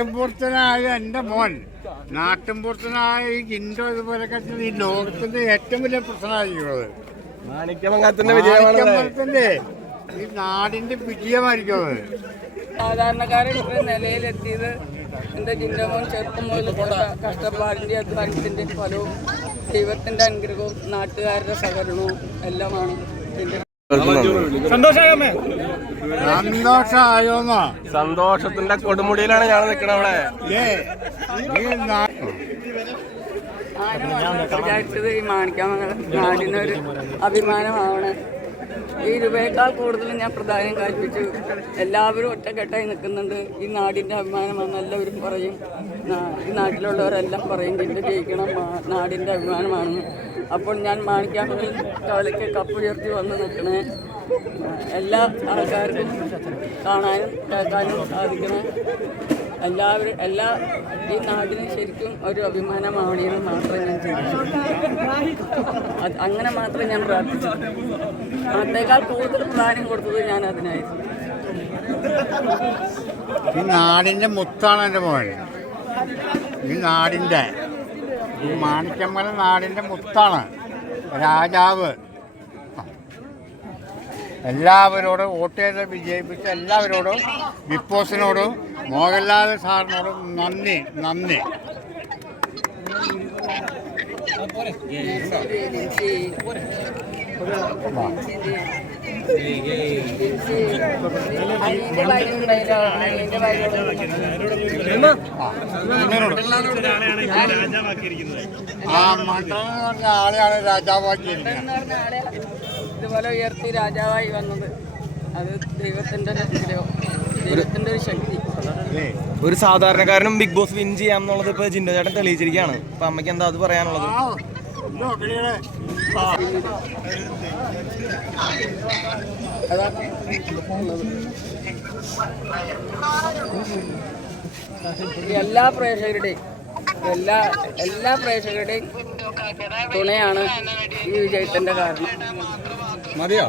നാട്ടിൻപുറത്തനായ എന്റെ മോൻ നാട്ടുംപുറത്തനായ ഈ ജിൻഡോ ഇതുപോലൊക്കെ ഈ ലോകത്തിന്റെ ഏറ്റവും വലിയ പ്രശ്നമായിരിക്കുന്നത്. മാണിക്യമംഗലത്തിന്റെ വിജയമാണ് ഈ നാടിന്റെ വിജയമായിരിക്കും അത് സാധാരണക്കാരൻ ഇത്ര നിലയിലെത്തിയത് എന്റെ ജില്ലമോൻ ചെറുപ്പം മുതൽ കഷ്ടപ്പാടിന്റെ അധ്വാനത്തിന്റെ ഫലവും ദൈവത്തിന്റെ അനുഗ്രഹവും നാട്ടുകാരുടെ സഹകരണവും എല്ലാമാണ് ഇതിന്റെ സന്തോഷത്തിന്റെ കൊടുമുടിയിലാണ് ഞാൻ നിൽക്കണ അവിടെ. വിചാരിച്ചത് ഈ മാണിക്കാമംഗലം നാടിനൊരു അഭിമാനമാവണേ. ഈ രൂപയേക്കാൾ കൂടുതൽ ഞാൻ പ്രധാനം കൽപ്പിച്ചു. എല്ലാവരും ഒറ്റക്കെട്ടായി നിൽക്കുന്നുണ്ട്. ഈ നാടിന്റെ അഭിമാനമാണ് എല്ലാവരും പറയും. ഈ നാട്ടിലുള്ളവരെല്ലാം പറയും ജില്ല ജയിക്കണം നാടിന്റെ അഭിമാനമാണെന്ന്. അപ്പോൾ ഞാൻ മാണിക്കാമംഗലം കളിക്ക് കപ്പുയർത്തി വന്ന് നിൽക്കണേ. എല്ലാ ആൾക്കാർക്കും കാണാനും കേൾക്കാനും സാധിക്കുന്ന എല്ലാവരും എല്ലാ ഈ നാടിന് ശരിക്കും ഒരു അഭിമാനമാവണമെന്ന് മാത്രം ഞാൻ ചെയ്തു അങ്ങനെ മാത്രം ഞാൻ പ്രാർത്ഥിച്ചു. അതേക്കാൾ കൂടുതൽ പ്രാധാന്യം കൊടുത്തത് ഞാൻ അതിനായിരുന്നു. ഈ നാടിന്റെ മുത്താണ് എന്റെ മോൻ ഈ നാടിന്റെ ഈ മാണിക്കമ്മല നാടിന്റെ മുത്താണ്. രാജാവ് എല്ലാവരോടും വോട്ട് ചെയ്ത് വിജയിപ്പിച്ച എല്ലാവരോടും ബിഗ് ബോസിനോടും മോഹൻലാൽ സാറിനോടും നന്ദി നന്ദി. ആ മണ്ഡലം എന്ന് പറഞ്ഞ ആളെയാണ് രാജാവാക്കിയിരിക്കുന്നത്. പറഞ്ഞ ഉയർത്തി രാജാവായി വന്നത്. അത് ദൈവത്തിന്റെ അനുഗ്രഹം. ഒരു ശക്തി. ഒരു സാധാരണക്കാരനും ബിഗ് ബോസ് വിൻ ചെയ്യാം എന്നുള്ളത് ഇപ്പൊ ജിൻഡോ ചേട്ടൻ തെളിയിച്ചിരിക്കുകയാണ്. അപ്പൊ അമ്മയ്ക്ക് എന്താ അത് പറയാനുള്ളത്? എല്ലാ പ്രേക്ഷകരുടെയും എല്ലാ എല്ലാ പ്രേക്ഷകരുടെയും തുണയാണ് ഈ വിജയത്തിന്റെ കാരണം. മതിയോ?